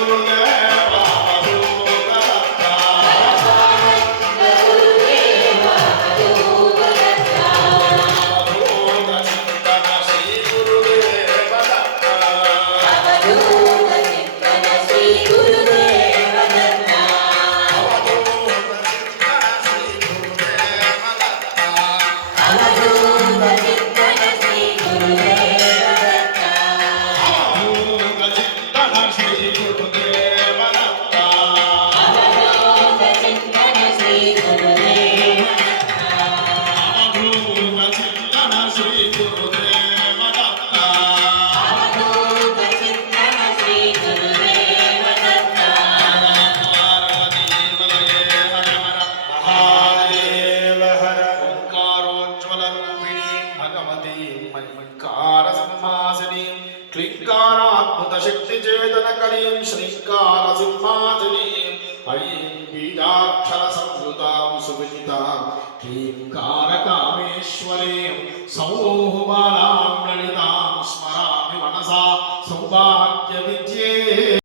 Hallelujah. Bhagwati मल्लिकारसिंहासिनी क्लिङ्काराद्भुतशक्तिचेतनकरीं श्रीङ्कारसिंहासिनीं ऐं बीजाक्षरसंयुतां सुविदितां क्लीङ्कारकामेश्वरीं सौबालां ललितां स्मरामि मनसा सौभाग्यविद्ये।